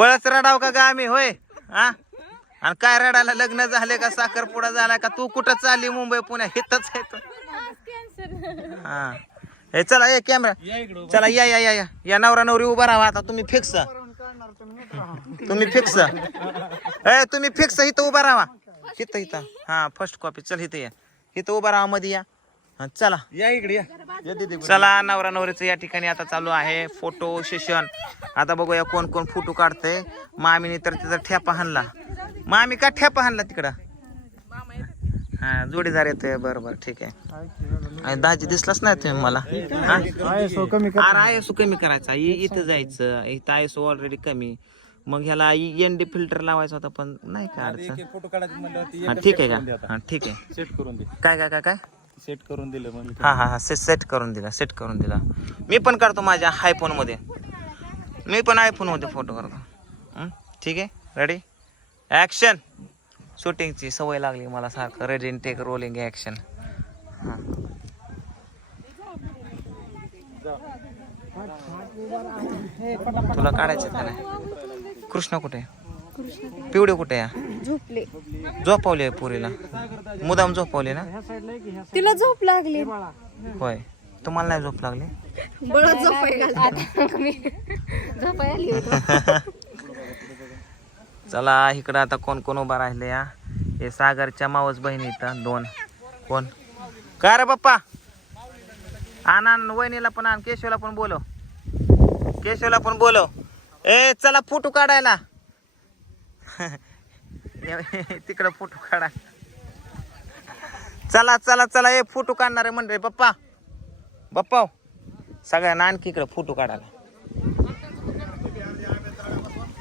बळच रडाव का गा आम्ही? होय? हा आणि काय रडायला? लग्न झाले का? साखरपुडा झाला का? तू कुठं चालली मुंबई पुण्या? हिथच आहे तू. हा. हे चला ये कॅमेरा चला या या या या. या नवरा नवरी उभा राहा आता. तुम्ही फिक्स तुम्ही फिक्स ए तुम्ही फिक्स इथं उभा राहा. इथं इथं. हा फर्स्ट कॉपी चल इथं या. इथं उभा राहा मध्ये या. हा, चला. या इकडे या. चला नवरा नवरीचं या ठिकाणी आता चालू आहे फोटो सेशन आता बघूया कोण कोण फोटो काढतंय. मामीने तर तिचा ठेपा हाणला. मामी का ठेपा हाणला तिकडं? हा जोडीदार येतोय. बरं बरं ठीक आहे. दाजी दिसलाच नाही तुम्ही मला. हा? अरे आय एस कमी करायचा. इ- इथं जायचं. इथं आय एस ऑलरेडी कमी. मग ह्याला एन डी फिल्टर लावायचा होता पण नाही का अडचण? फोटो काढायचे म्हणल्यावरती हा ठीक आहे का? हा ठीक आहे. सेट करून दे. काय काय काय काय? सेट करून दिलं म्हणजे हा हा हा सेट सेट करून दिला सेट करून दिला. मी पण करतो माझ्या आयफोनमध्ये. मी पण आयफोनमध्ये फोटो करतो. ठीक आहे? रेडी ऍक्शन शूटिंगची सवय लागली मला सारखं. रेडी टेक रोलिंग ऍक्शन तुला काढायचं का नाही? कृष्ण कुठे पिवडे कुठे आहे झोपले. झोपवली पुरीला. मुदाम झोपवली ना? तिला झोप लागली. होय. तुम्हाला नाही झोप लागली? बळच झोपाय मी झोपाय आली होती चला इकडं आता कोण कोण उभा राहिले या? हे सागरच्या मावस बहिणी इथं दोन. कोण? काय रे बाप्पा आण वहिनीला पण आण केशवला पण बोलव. केशवला पण बोलव. ए चला फोटो काढायला. तिकडं फोटो काढा. चला चला चला ए फोटो काढणारे मंडळी बाप्पा. बाप्पा हो. सगळ्यांना आणखी इकडं फोटो काढायला.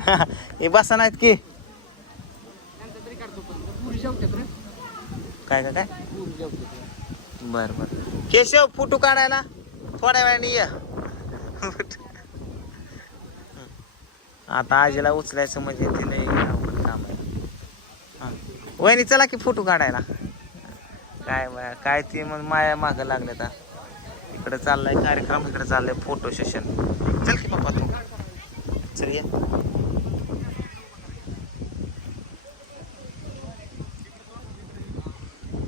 हे बसा नाहीत की. काय काय काय? बर बर. केशव फोटो काढायला. थोड्या वेळाने ये. आता आजीला उचलायचं म्हणजे तिने एक अवघड काम आहे हा. वहिनी चला की फोटो काढायला. काय काय ती मग माया मागं लागले तर इकडे चाललाय कार्यक्रम इकडे चाललाय फोटो सेशन चल की पप्पा तू. चल ये.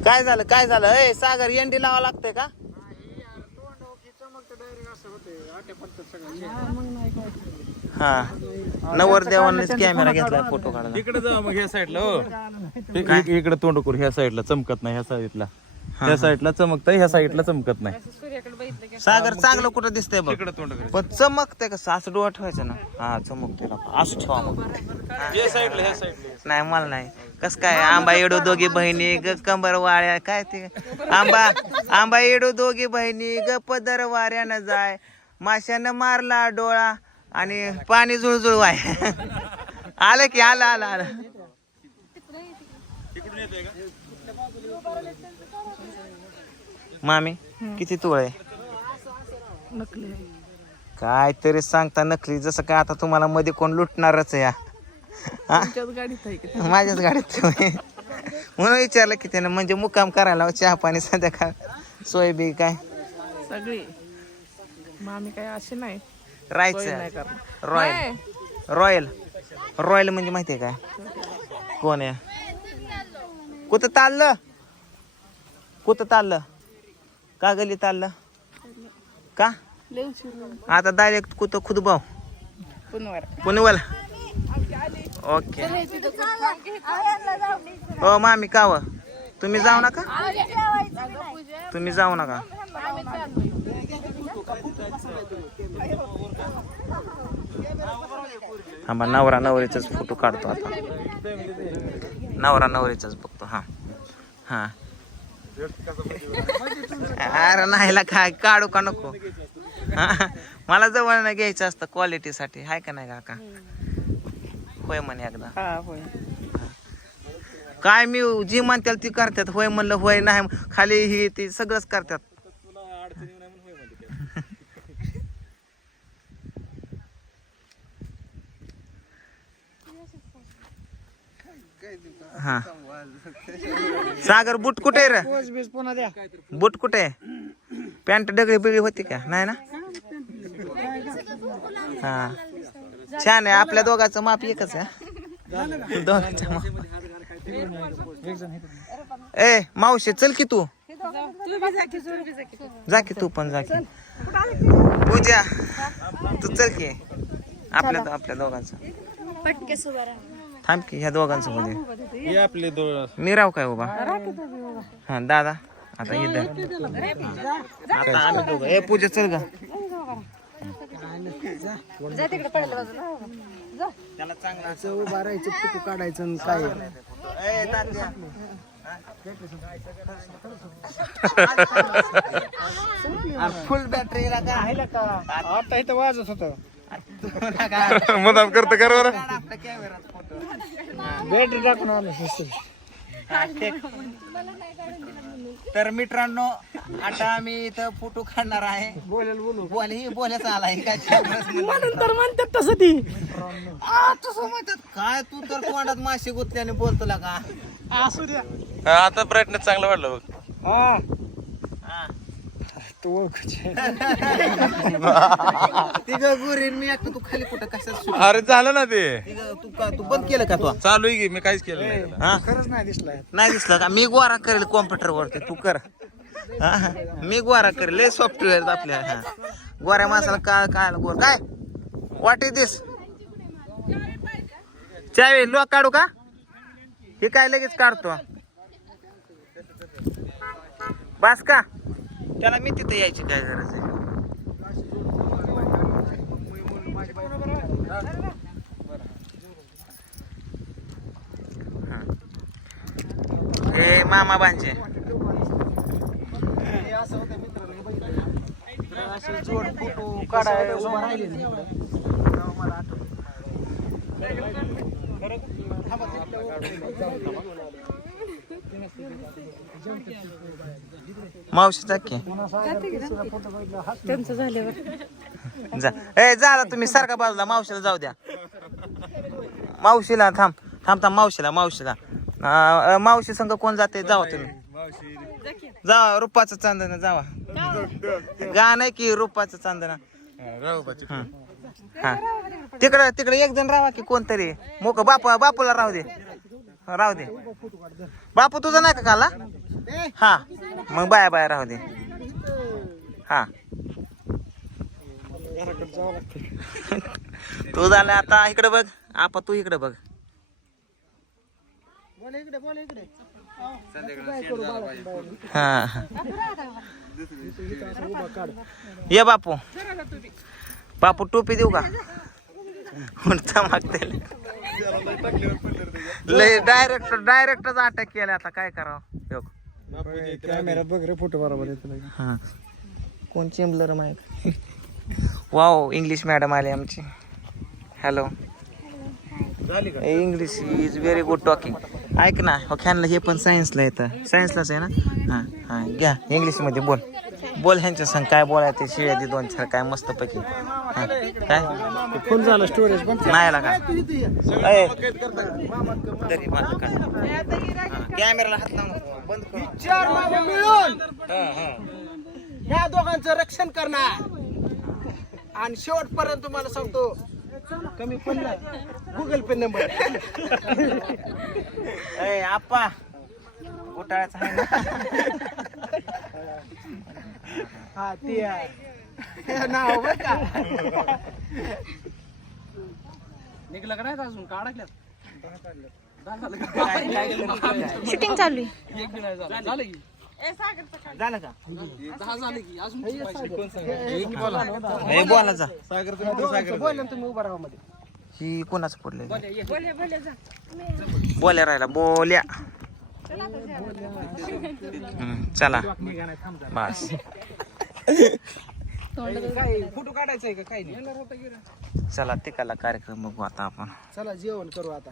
काय झालं काय झालं? ए सागर एंडी लावा लागते का? हा. नवर देवांनीच कॅमेरा घेतला फोटो इकडे जा मग ह्या साईडला हो. इक- इकडे तोंड करू ह्या साईडला चमकत नाही ह्या साईडला ह्या साईडला चमकत ह्या साईडला चमकत नाही. सागर चांगलं कुठं दिसतंय बघ. पण चमकते कसं असं डोळा ठेवायचं ना. हा चमकते असं ठेवा मग. नाही मला नाही. कस काय? आंबा येडो दोघी बहिणी ग कंबर वाळ्या काय ते? आंबा आंबा येडो दोघी बहिणी ग पदर वाऱ्यानं जाय. माशानं मारला डोळा आणि पाणी जुळजुळ वाय. आलं की आलं आलं आलं. मामी किती तुळ आहे? काय तरी सांगता नकली जसं काय आता तुम्हाला मध्ये कोण लुटणारच आहे या. हा? माझ्याच गाडीत म्हणून विचारलं की त्यानं म्हणजे मुक्काम करायला चहा पाणी संध्याकाळ सोय बी काय? सगळी. मामी काय असे नाही. राहायचं रॉयल. रॉयल. रॉयल म्हणजे माहितीये काय? कोण आहे? कुठं चाललं? कुठं चाललं? का गली चाललं? का? आता डायरेक्ट कुठं खुद भाऊ? पुनवल. ओके हो मामी काव तुम्ही जाऊ नका? तुम्ही जाऊ नका. थांबा नवरा नवरीचाच फोटो काढतो आता. नवरा नवरीचाच हा. अरे नाही ला काय काढू का नको? मला जवळ नाही घ्यायचं असतं क्वालिटीसाठी हाय का नाही काका? होय म्हणे एकदा. काय मी जी म्हणतात ती करतात होय म्हणलं होय नाही खाली ही ती सगळंच करतात हा. सागर बूट कुठे रे? बूट कुठे? पॅन्ट डगळी बिगळी होती का? नाही ना? हा. छान आहे आपल्या दोघांचं माप एकच आहे दोघांच्या माप. ए मावशी चल की तू. जा की तू पण जा की. पूजा तू चल की. आपल्या आपल्या दोघांचं. पटके सुबारा थांब की ह्या दोघांचं मध्ये हे आपले मी राव काय उभा? हा दादा. आता इथं. आता आम्ही दोघं ए पूजा चल ग. जा तिकडे पडलं बाजूला. त्याला चांगला उभा राहायचं फोटो काढायचं आणि काय? ए तात्या. फुल बॅटरीला का आहे का? आता इथं वाजत होतं. मुदाम करतो कर बरं. आपल्या कॅमेरात फोटो बॅटरी टाकून. तर मित्रांनो आता आम्ही इथं फोटो काढणार आहे. बोलू. बोल ही बोलायचं आला ही काय तर म्हणतात तसं ती. तसं म्हणतात. काय तू तर तोंडात माशी गुतल्याने बोलतो का? असू द्या. आता ब्राईटनेस चांगला वाटलं बघ. तू ओळखीची. गुरीन मी तू खाली कुठं अरे झालं ना ते. तू का तू बंद केलं का तू? चालू आहे की मी काहीच केलं नाही त्याला. हा? खरंच नाही दिसला. नाही दिसलं का? मी गोरा करेल कॉम्प्युटर वरती तू कर. हा. मी गोरा करेल लय सॉफ्टवेअर आपल्या. हा. गोऱ्या माणसाला काय काय गोर? काय? वाट इज दिस चावी लोक काढू का? हे काय लगेच काढतो? बस का? त्याला मी तिथं यायची काय गरज आहे ए मामा बांचे जोड फोटो काढायला उभा राहिले मला इकडं. मावशी की. त्यांचं झाल्यावर. जा. ए जा तुम्ही सारखा बाजूला. मावशीला जाऊ द्या. मावशीला थांब. थांब थांब मावशीला मावशीला. अं, मावशी संघ कोण जाते? जावा तुम्ही. जावा रुपाचं चांदणं जावा. गाणं आहे की रुपाचं चांदणं. हा. तिकडं तिकडे एक जण राहा की कोणतरी. मोक बापू बापूला राहू दे. राहू दे. बापू तुझा नाही का काला हा मग बाया बाया राहू दे. हा. तू झालं आता इकडे बघ. आपा तू इकडे बघ. हा. ये बापू. बापू टोपी देऊ का? चमकते लय डायरेक्ट डायरेक्टच अटॅक केला आता. काय करावं? कॅमेरा बघ. रे फोटो बरोबर येतो हा. कोण चिंबलर माहीत वाव इंग्लिश मॅडम आले आमची. Hello English is very good talking ऐक ना हो ख्यानला हे पण सायन्सला येतं. सायन्सलाच आहे ना? हां हां. घ्या इंग्लिशमध्ये बोल. बोल ह्यांच्या संग काय बोलायचं शिव्या दे दोन चार काय मस्त पैकी हां काय फोन झाला स्टोरेज पण नाही आला का ए, तरी माझं काय हां, कॅमेराला हात लावून नको. बंद कर चार मामा मिळून ह्या दोघांचं रक्षण करणार आणि शेवटपर्यंत तुम्हाला सांगतो कमी पडला गुगल पे नंबर ए आप्पा घोटाळ्याचा आहे ना हा ती आहे नाव बरं का? निघलं का नाही अजून? काढा शूटिंग चालू आहे. झालं. की? झालं का? दहा झालं की. अजून ए बोला. जा. बोल ना तुम्ही उभा राहा मध्ये ही कोणाचं पडलं बोल्या राहिला बोल्या. हम्म, चला. बस. काय फोटो काढायचा आहे का? काही नाही. चला तिकाला कार्यक्रम बघू आता आपण. चला जेवण करू आता.